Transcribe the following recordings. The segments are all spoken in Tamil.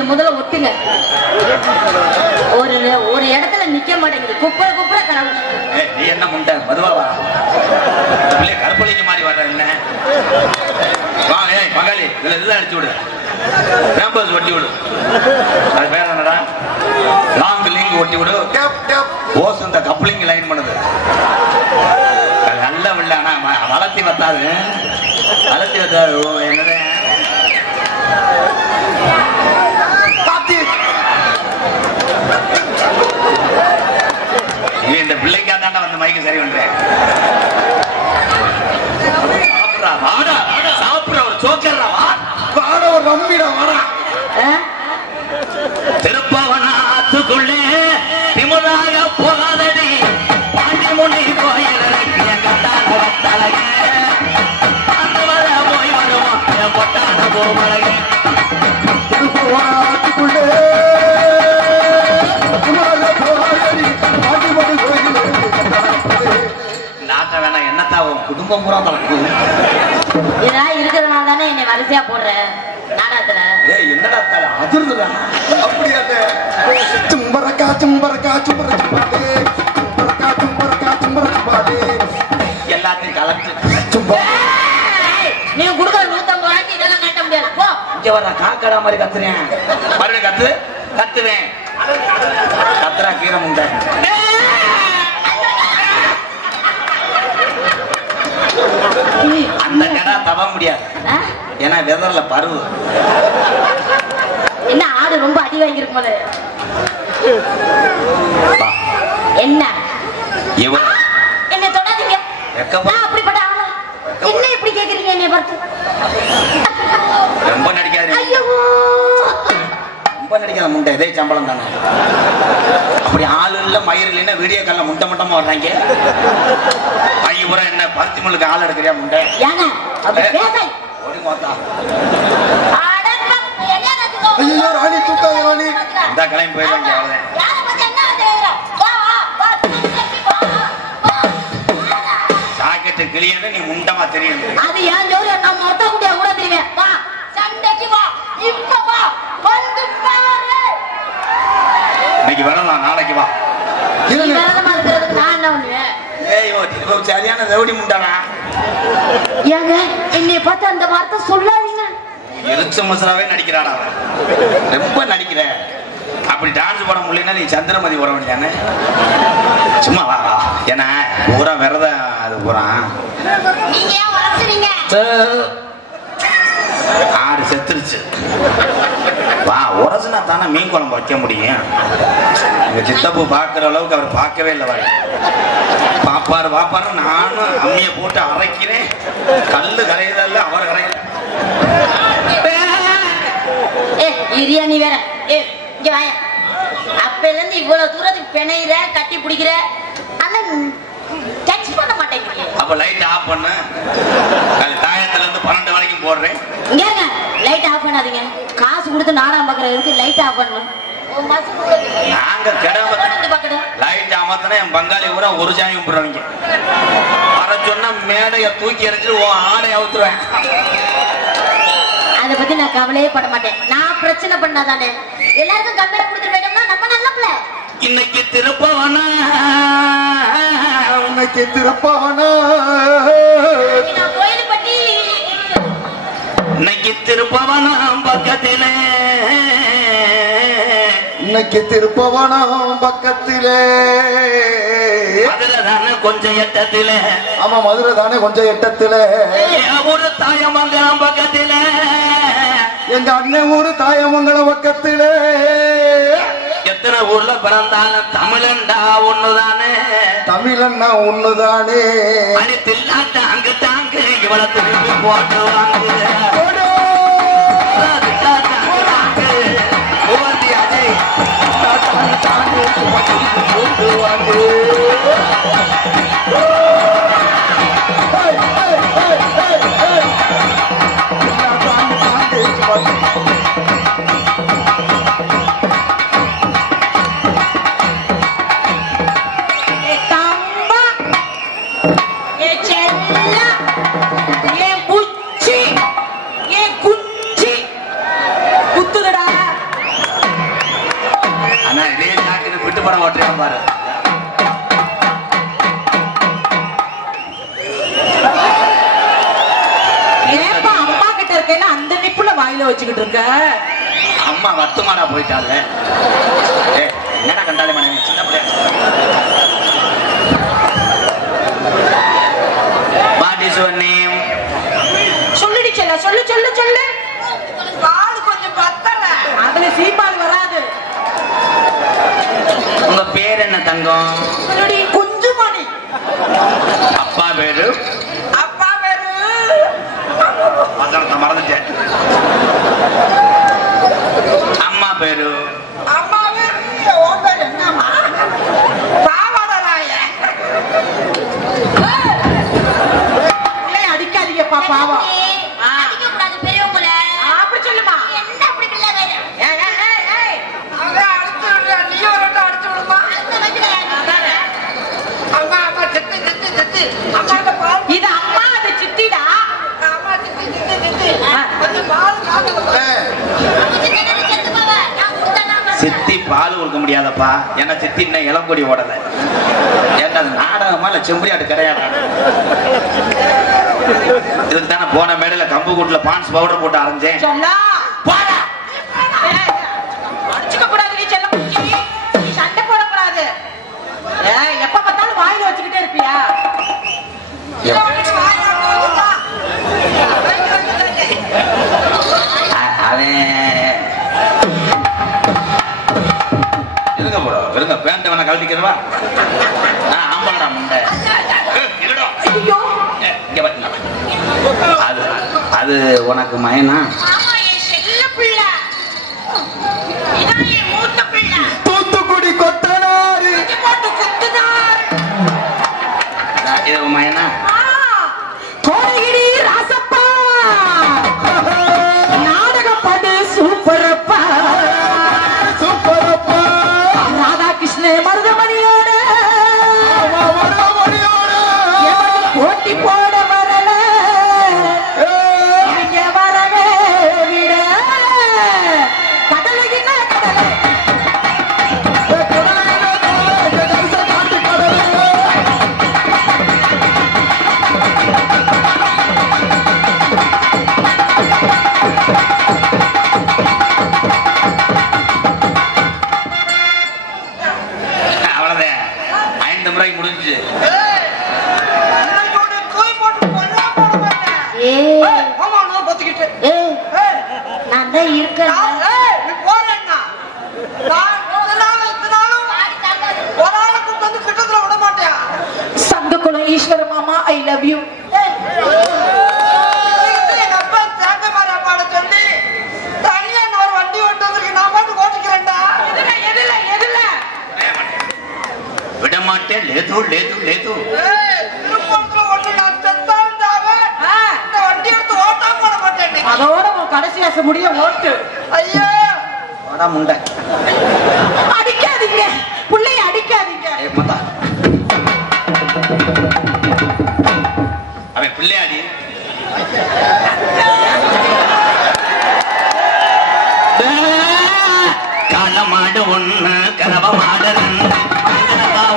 நீங்க முதல்ல ஒட்டுங்க. ஒரு இடத்துல நிக்க மாட்டேங்குது. குப்புற கலவு. நீ என்ன முண்டை மதுவாவா? கற்பழிக்க மாதிரி வர்ற என்ன? வா ஏய் பங்காளி, இதுல அடிச்சு விடு. கேம்பஸ் ஒட்டி விடு. அது பேர் என்னடா? லாங் லிங்க் ஒட்டி விடு. ஓஸ் இந்த கப்ளிங் லைன் பண்ணுது. அது நல்ல வில்ல, ஆனா வளர்த்தி வத்தாது. என்னது இந்த பிள்ளைக்கா தாண்டா வந்து மைக்கு சரி பண்றேன். சாப்பிடுற ஒரு சோக்கர்ரா வாட ஒரு நம்பிடா வாடா. திருப்பவனாத்துக்குள்ளே திமுதாக போகாதடி பாண்டிமுனி கோயில் போய் வருவோம் பொட்டான போமழகே. திருப்பவனாத்துக்குள்ளே குடும்பம் பூரா தலக்கும் இதெல்லாம் இருக்கிறதுனால தானே என்னை வரிசையா போடுற நாடகத்துல. என்னடா அதிர்ந்துடா அப்படியா? சும்பரக்கா சும்பரக்கா சும்பர சும்பாடு சும்பரக்கா சும்பரக்கா சும்பர சும்பாடு எல்லாத்தையும் கலெக்ட் சும்பா. நீ கொடுக்குற 150 ரூபாய்க்கு இதெல்லாம் கட்ட முடியாது. போ இங்க வர காக்கடா மாதிரி கத்துறேன். மறுபடியும் கத்துவேன். கத்துறா கீரை முண்டை. அந்த கடா தவ முடியாது. ஏன்னா வெதர்ல பருவு. என்ன ஆடு ரொம்ப அடி வாங்கியிருக்கும் போது. என்ன என்ன தொடாதீங்க. நான் அப்படிப்பட்ட ஆளா? என்ன இப்படி கேக்குறீங்க என்னை பார்த்து? ரொம்ப நடிக்காது. ஐயோ ரொம்ப நடிக்காத முண்டை. இதே சம்பளம் தானே. அப்படி ஆளு இல்ல மயிர் இல்லைன்னா வீடியோ கால்ல முட்டை முட்டமா வர்றாங்க. ஐயோ என்ன பருத்தி முள்ளுக்கு ஆள் எடுக்கிறியா முண்டை? ஏங்க அப்படி பேசை ஓடி மோத்தா. ஐயோ ராணி தூக்காத ராணி. இந்த கிளம்பி போயிடுவாங்க. அவ்வளவுதான். யார பத்தி என்ன தெரியுறா? வா வா வா. ஜாக்கெட் கிளியன்னு நீ முண்டமா தெரியும். அது ஏன் ஜோடி நம்ம ஒட்ட கூடிய கூட தெரியும். வா சண்டைக்கு வா. இப்ப வா. வந்து பாரு. இன்னைக்கு வரலாம், நாளைக்கு வா. நீ வரதமா இருக்கிறதுக்கு நான் என்ன பண்ணுவேன்? ஏய் ஓ சரியான ரவுடி முண்டானா. ஏங்க என்னை பார்த்து அந்த வார்த்தை சொல்லாதீங்க. எரிச்ச மசாலாவே நடிக்கிறாடா. ரொம்ப நடிக்கிற. அப்படி டான்ஸ் போட முடியலன்னா நீ சந்திரமதி போட வேண்டியானே. சும்மா வா வா. ஏன்னா பூரா விரத அது பூரா. நீங்க ஏன் வரச்சுறீங்க? ஆடு செத்துருச்சு. வா உரசுனா தானே மீன் குழம்பு வைக்க முடியும். எங்க சித்தப்பு பாக்குற அளவுக்கு அவர் பார்க்கவே இல்லை. வாய் பாப்பாரு நானும் அம்மியை போட்டு அரைக்கிறேன். கல்லு கரையுதல்ல, அவர் கரையில. இரியா நீ வேற. இங்க வாய. அப்பல இருந்து இவ்வளவு தூரத்துக்கு பிணையிற கட்டி பிடிக்கிற. ஆனா டச் பண்ண மாட்டேங்கிறீங்க. அப்ப லைட் ஆஃப் பண்ணு. தாயத்துல இருந்து 12 வரைக்கும் போடுறேன். இங்க லைட் ஆஃப் பண்ணாதீங்க. காசு கொடுத்து நாடகம் பாக்குறதுக்கு லைட் ஆஃப் பண்ணணும். நாங்க லைட் அமர்த்தினா என் பங்காளி கூட ஒரு சாமி கும்பிடுறவங்க. வர சொன்னா மேடைய தூக்கி எறிஞ்சு ஆடை அவுத்துருவேன். அதை பத்தி நான் கவலையே பட மாட்டேன். நான் பிரச்சனை பண்ணாதானே எல்லாருக்கும் கம்பெனி கொடுத்துட்டு போயிட்டோம்னா நம்ம நல்ல பிள்ளை. இன்னைக்கு திருப்பவனா உனக்கு திருப்பவனா கோயில்பட்டி. இன்னைக்கு திருப்பவனா பக்கத்திலே. இன்னைக்கு திருப்பவனம் பக்கத்திலே. மதுரை தானே கொஞ்சம் எட்டத்திலே. ஆமா மதுரை தானே கொஞ்சம் எட்டத்திலே. ஒரு தாயமங்கலம் பக்கத்திலே. எங்க அண்ணன் ஊரு தாயமங்கலம் பக்கத்திலே. எத்தனை ஊர்ல பிறந்தாலும் தமிழண்டா ஒண்ணுதானே. தமிழன்னா ஒண்ணுதானே. அடி தில்லாட்ட அங்கு தாங்கு இவளை திருப்பி போட்டு வாங்கு. ஆனா இதே நாக்கு விட்டு படம் ஓட்டுறேன் பாரு. ஏப்பா அம்மா கிட்ட இருக்கேன்னா அந்த நிப்புல வாயில வச்சுக்கிட்டு இருக்க? அம்மா வருத்தமாடா போயிட்டாங்க. என்னடா கண்டாலே மனைவி சின்ன பிள்ளை. What is your name? சொல்லுடி செல்ல, சொல்லு சொல்லு சொல்லு. பால் கொஞ்சம் பத்தல. அதுல சீப்பால் வராது. உங்க பேர் என்ன தங்கம்? சொல்லுடி. குஞ்சுமணி. அப்பா பேரு? அப்பா பேரு மறந்துட்டேன். அம்மா பேரு? அம்மா பேரு உன் பேரு என்னம்மா? பாவாடராய. அடிக்காதீங்கப்பா பாவம். அடிக்கக்கூடாது பெரியவங்கள. அப்படி சொல்லுமா. என்ன அப்படி பிள்ளை வேற? அவன் அடிச்சு விடுற, நீ ஒரு வட்டம் அடிச்சு விடுமா. அம்மா அம்மா சித்து சித்து சித்து. அம்மாட்ட பால். இது அம்மா, அது சித்திடா. அம்மா சித்தி சித்தி சித்தி. கொஞ்சம் பால் காட்டுங்க. சித்தி பால் கொடுக்க முடியாதப்பா. ஏன்னா சித்தி இன்னும் இளங்கொடி ஓடல. ஏன்னா அது நாடகமா இல்ல செம்பரியாட்டு கிடையாது. இதுக்கு தானே போன மேடையில கம்பு கூட்டுல பான்ஸ் பவுடர் போட்டு அரைஞ்சேன். சொல்லா போடா. அடிச்சுக்க கூடாது நீ செல்ல குட்டி. நீ சண்டை போடக்கூடாது. எப்ப பார்த்தாலும் வாயில வச்சுக்கிட்டே இருப்பியா? இருங்க போட இருங்க. பேண்ட வேணா கழட்டிக்கிறவா? ஆம்பளடா முண்டை. ஐயோ இங்க பாத்தீங்க. அது அது உனக்கு மயனா? ஆமா என் செல்ல பிள்ளை. இதான் என் மூத்த பிள்ளை. தூத்துக்குடி கொத்தனாரு போட்டு குத்துனார். இது மயனா? கோடகிரி ராசப்பா நாடகப்படு சூப்பரப்பா. சூப்பரப்பா ராதாகிருஷ்ண மருதமணியோட எவனும் போட்டி போட வரல. இங்க வரவே விட கடலையின கடலை. அவ்வளவுதான். 5 முறைக்கு முடிஞ்சு. நான் தான் இருக்கேன். சங்ககுலம் ஈஸ்வர மாமா ஐ லவ் யூ. விடமாட்டேன். லேது லேது லேது. அதோட உன் கடைசி ஆசை முடிய ஓட்டு. ஐயோ வாடா முண்டை. அடிக்காதீங்க புள்ளைய அடிக்காதீங்க. மத்தா அவன் பிள்ளையாடி. காலமாடு ஒண்ணு கரவ மாடு ரெண்டு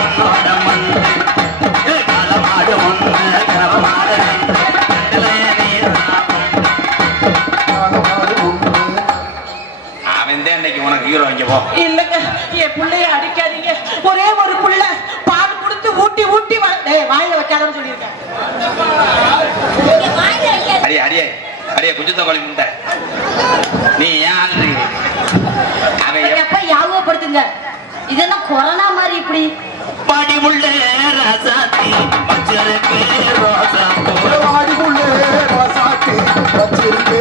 ஒன்னோட மண்ணு. காலமாடு ஒண்ணு கரவ மாடு ரெண்டு. அவன் தான் இன்னைக்கு உனக்கு ஹீரோ. இங்க போ. இல்லங்க என் புள்ளைய அடிக்காதீங்க. ஒரே ஒரு புள்ள பால் கொடுத்து ஊட்டி ஊட்டி வாயில வைக்காதன்னு சொல்லியிருக்கேன். அடியே அடியே அடியே குஞ்சத்த கோழி முண்டை. நீ ஏன் ஆள்றீ? அவன் எப்ப யாபகப்படுத்துங்க. இதெல்லாம் கொரோனா மாதிரி இப்படி பாடி முள்ள ராசாத்தி வச்சிருக்கு ரோசா பூ. வாடிக்குள்ளே ராசாத்தி வச்சிருக்கு